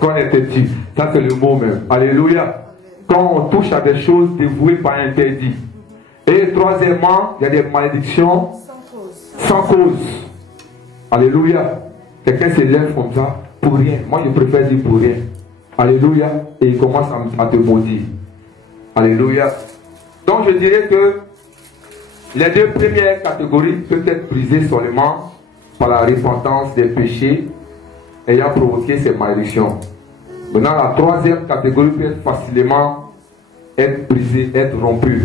Quand on est têtu. Ça c'est le mot même. Alléluia. Quand on touche à des choses dévouées par interdit. Et troisièmement, il y a des malédictions sans cause. Alléluia. Quelqu'un se lève comme ça pour rien. Moi je préfère dire pour rien. Alléluia. Et il commence à te maudire. Alléluia. Donc je dirais que les deux premières catégories peuvent être brisées seulement par la repentance des péchés ayant provoqué ces malédictions. Maintenant la troisième catégorie peut facilement être brisée, être rompue.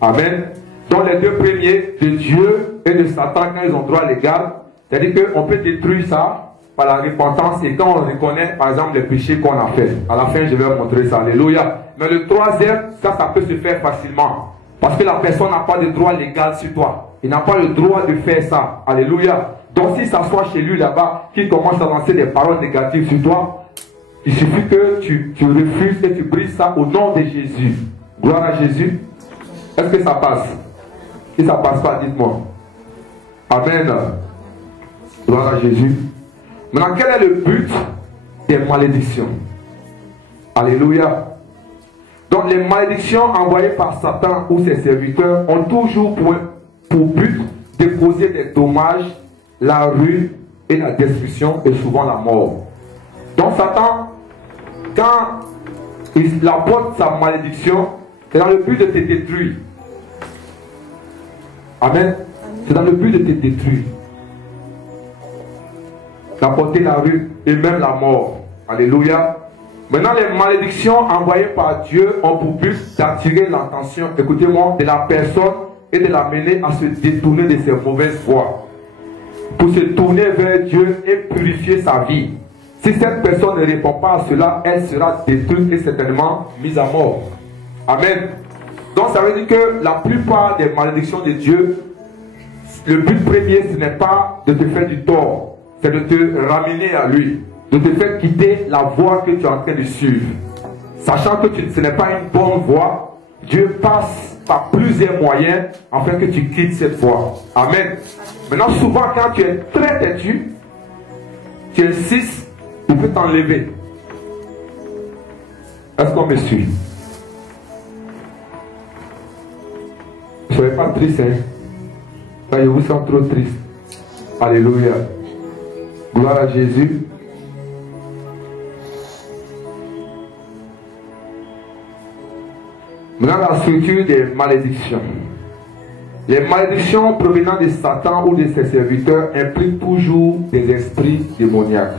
Amen. Donc les deux premiers, de Dieu et de Satan, quand ils ont droit légal, c'est-à-dire qu'on peut détruire ça par la repentance et quand on reconnaît par exemple les péchés qu'on a fait. À la fin je vais montrer ça. Alléluia. Mais le troisième, ça peut se faire facilement. Parce que la personne n'a pas de droit légal sur toi. Il n'a pas le droit de faire ça. Alléluia. Donc s'il s'assoit chez lui là-bas, qu'il commence à lancer des paroles négatives sur toi, il suffit que tu refuses et tu brises ça au nom de Jésus. Gloire à Jésus. Est-ce que ça passe? Si ça ne passe pas, dites-moi. Amen. Gloire à Jésus. Maintenant, quel est le but des malédictions? Alléluia. Donc les malédictions envoyées par Satan ou ses serviteurs ont toujours pour but de causer des dommages, la ruine et la destruction et souvent la mort. Donc Satan, quand il apporte sa malédiction, c'est dans le but de te détruire. Amen. C'est dans le but de te détruire. D'apporter la ruine et même la mort. Alléluia. Maintenant, les malédictions envoyées par Dieu ont pour but d'attirer l'attention, écoutez-moi, de la personne et de l'amener à se détourner de ses mauvaises voies. Pour se tourner vers Dieu et purifier sa vie. Si cette personne ne répond pas à cela, elle sera détruite et certainement mise à mort. Amen. Donc ça veut dire que la plupart des malédictions de Dieu, le but premier, ce n'est pas de te faire du tort, c'est de te ramener à lui. De te faire quitter la voie que tu es en train de suivre. Sachant que ce n'est pas une bonne voie, Dieu passe par plusieurs moyens afin que tu quittes cette voie. Amen. Maintenant, souvent, quand tu es très têtu, tu insistes, il peut t'enlever. Est-ce qu'on me suit? Ne soyez pas triste, hein? Là, je vous sens trop triste. Alléluia. Gloire à Jésus. Maintenant, la structure des malédictions. Les malédictions provenant de Satan ou de ses serviteurs impliquent toujours des esprits démoniaques.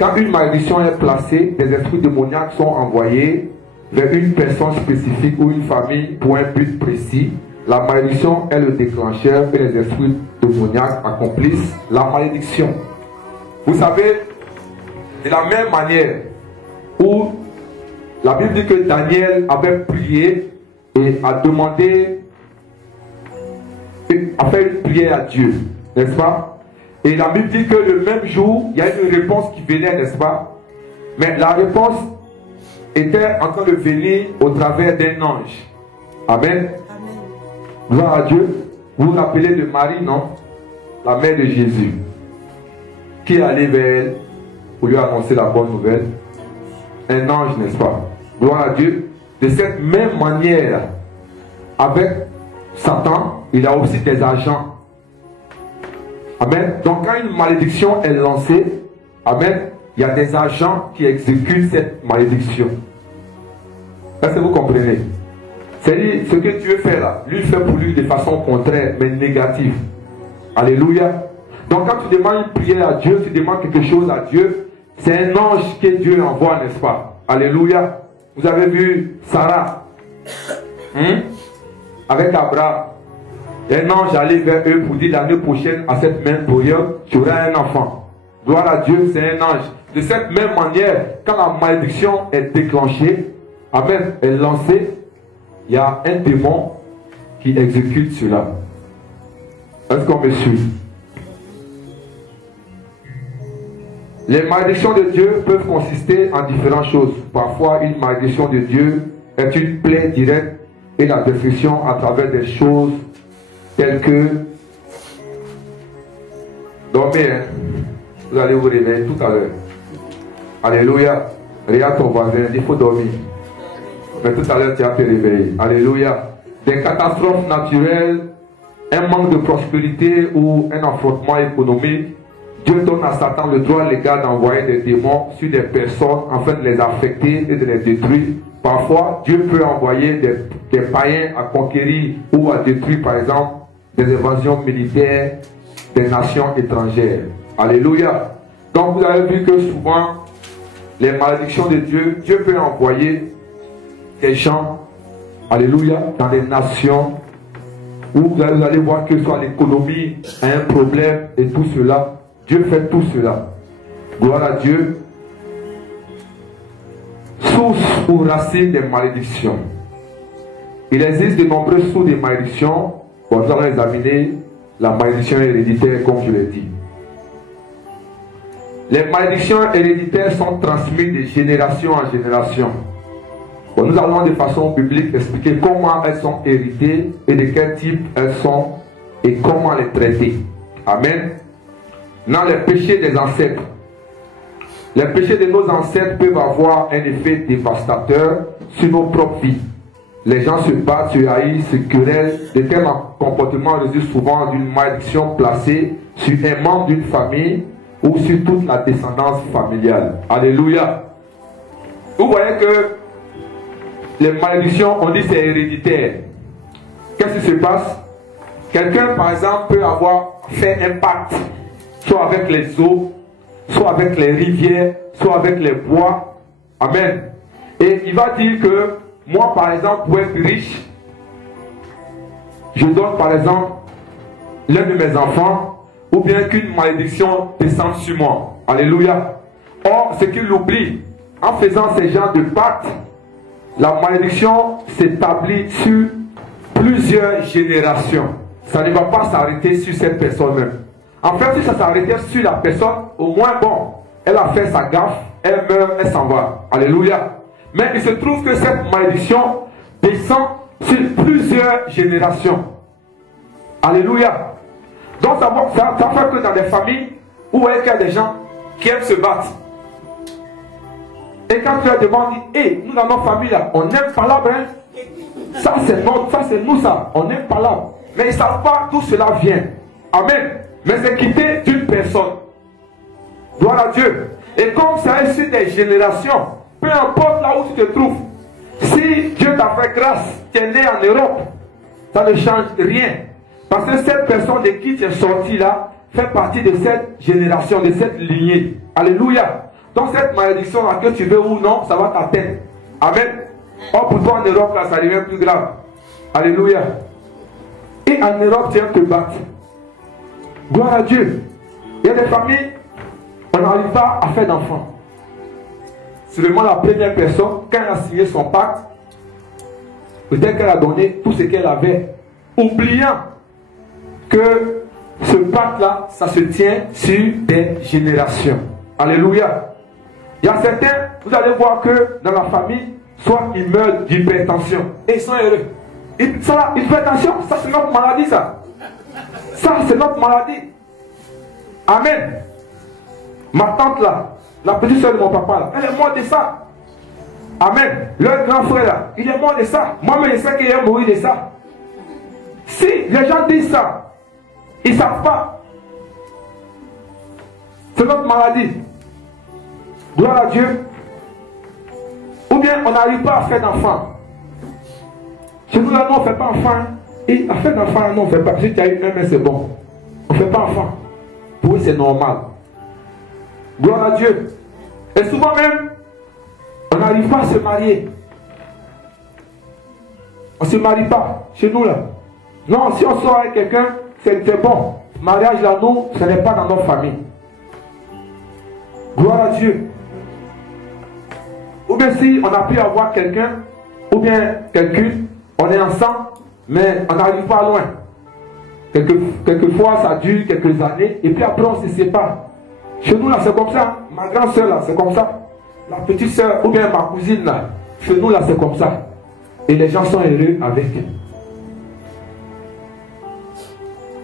Quand une malédiction est placée, des esprits démoniaques sont envoyés vers une personne spécifique ou une famille pour un but précis. La malédiction est le déclencheur et les esprits démoniaques accomplissent la malédiction. Vous savez, de la même manière où la Bible dit que Daniel avait prié et a demandé, a fait une prière à Dieu, n'est-ce pas? Et la Bible dit que le même jour, il y a une réponse qui venait, n'est-ce pas? Mais la réponse était en train de venir au travers d'un ange. Amen. Gloire à Dieu. Vous vous rappelez de Marie, non? La mère de Jésus. Qui est allé vers elle pour lui annoncer la bonne nouvelle? Un ange, n'est-ce pas? Gloire à Dieu. De cette même manière, avec Satan, il a aussi des agents. Amen. Donc quand une malédiction est lancée, amen, il y a des agents qui exécutent cette malédiction. Est-ce que vous comprenez? C'est-à-dire, ce que Dieu fait là, lui fait pour lui de façon contraire, mais négative. Alléluia. Donc quand tu demandes une prière à Dieu, tu demandes quelque chose à Dieu, c'est un ange que Dieu envoie, n'est-ce pas? Alléluia. Vous avez vu Sarah avec Abraham. Un ange allait vers eux pour dire l'année prochaine, à cette même période, tu auras un enfant. Gloire à Dieu, c'est un ange. De cette même manière, quand la malédiction est déclenchée, amen, est lancée, il y a un démon qui exécute cela. Est-ce qu'on me suit? Les malédictions de Dieu peuvent consister en différentes choses. Parfois, une malédiction de Dieu est une plaie directe et la destruction à travers des choses telles que dormez, hein? vous allez vous réveiller tout à l'heure. Alléluia. Regarde ton voisin, il faut dormir. Mais tout à l'heure, tu vas te réveiller. Alléluia. Des catastrophes naturelles, un manque de prospérité ou un affrontement économique, Dieu donne à Satan le droit légal d'envoyer des démons sur des personnes afin de les affecter et de les détruire. Parfois, Dieu peut envoyer des païens à conquérir ou à détruire, par exemple, des invasions militaires des nations étrangères. Alléluia. Donc vous avez vu que souvent, les malédictions de Dieu, Dieu peut envoyer des gens, alléluia, dans des nations où vous allez voir que soit l'économie a un problème et tout cela. Dieu fait tout cela. Gloire à Dieu. Source ou racine des malédictions. Il existe de nombreuses sources de malédictions. Bon, nous allons examiner la malédiction héréditaire comme je l'ai dit. Les malédictions héréditaires sont transmises de génération en génération. Bon, nous allons de façon biblique expliquer comment elles sont héritées et de quel type elles sont et comment les traiter. Amen. Dans les péchés des ancêtres, les péchés de nos ancêtres peuvent avoir un effet dévastateur sur nos propres vies. Les gens se battent, se haïssent, se querellent. De tels comportements résultent souvent d'une malédiction placée sur un membre d'une famille ou sur toute la descendance familiale. Alléluia. Vous voyez que les malédictions, on dit c'est héréditaire. Qu'est-ce qui se passe? Quelqu'un, par exemple, peut avoir fait un pacte, soit avec les eaux, soit avec les rivières, soit avec les bois. Amen. Et il va dire que moi, par exemple, pour être riche, je donne, par exemple, l'un de mes enfants, ou bien qu'une malédiction descende sur moi. Alléluia. Or, ce qu'il oublie, en faisant ce genre de pacte, la malédiction s'établit sur plusieurs générations. Ça ne va pas s'arrêter sur cette personne-même. En fait, si ça s'arrêtait sur la personne, au moins, bon, elle a fait sa gaffe, elle meurt, elle s'en va. Alléluia. Mais il se trouve que cette malédiction descend sur plusieurs générations. Alléluia. Donc ça fait que dans des familles où il y a des gens qui aiment se battre. Et quand tu leur demandes, hey, nous dans nos familles là, on aime pas là, hein? Ça c'est nous ça, on aime pas là. Mais ils ne savent pas d'où cela vient. Amen. Mais c'est quitté d'une personne. Gloire à Dieu. Et comme ça est sur des générations, peu importe là où tu te trouves, si Dieu t'a fait grâce, tu es né en Europe, ça ne change rien. Parce que cette personne de qui tu es sorti là, fait partie de cette génération, de cette lignée. Alléluia. Donc cette malédiction là, que tu veux ou non, ça va t'atteindre. Amen. Or pour toi en Europe là, ça devient plus grave. Alléluia. Et en Europe, tu aimes te battre. Gloire à Dieu. Il y a des familles, on n'arrive pas à faire d'enfants. C'est vraiment la première personne, quand elle a signé son pacte, peut-être qu'elle a donné tout ce qu'elle avait, oubliant que ce pacte-là, ça se tient sur des générations. Alléluia. Il y a certains, vous allez voir que dans la famille, soit ils meurent d'hypertension et ils sont heureux. L'hypertension, ça c'est notre maladie, ça. Ça c'est notre maladie. Amen. Ma tante là, la petite soeur de mon papa là, elle est morte de ça. Amen. Leur grand frère là, il est mort de ça. Moi-même je sais qu'il est mort de ça. Si les gens disent ça, ils ne savent pas. C'est notre maladie. Gloire à Dieu. Ou bien on n'arrive pas à faire d'enfant. Chez nous là, non, on ne fait pas enfant. Et à faire d'enfant, non, on ne fait pas. Si tu as eu un, mais c'est bon. On ne fait pas enfant. Pour eux, c'est normal. Gloire à Dieu. Et souvent même, on n'arrive pas à se marier. On ne se marie pas. Chez nous là. Non, si on sort avec quelqu'un, c'est bon. Mariage là, nous, ce n'est pas dans notre famille. Gloire à Dieu. Ou bien si on a pu avoir quelqu'un, ou bien quelqu'une, on est ensemble, mais on n'arrive pas loin. Quelquefois, ça dure quelques années, et puis après, on se sépare. Chez nous, là, c'est comme ça. Ma grande soeur, là, c'est comme ça. La petite soeur, ou bien ma cousine, là, chez nous, là, c'est comme ça. Et les gens sont heureux avec.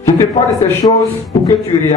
Je te parle de ces choses pour que tu réalises.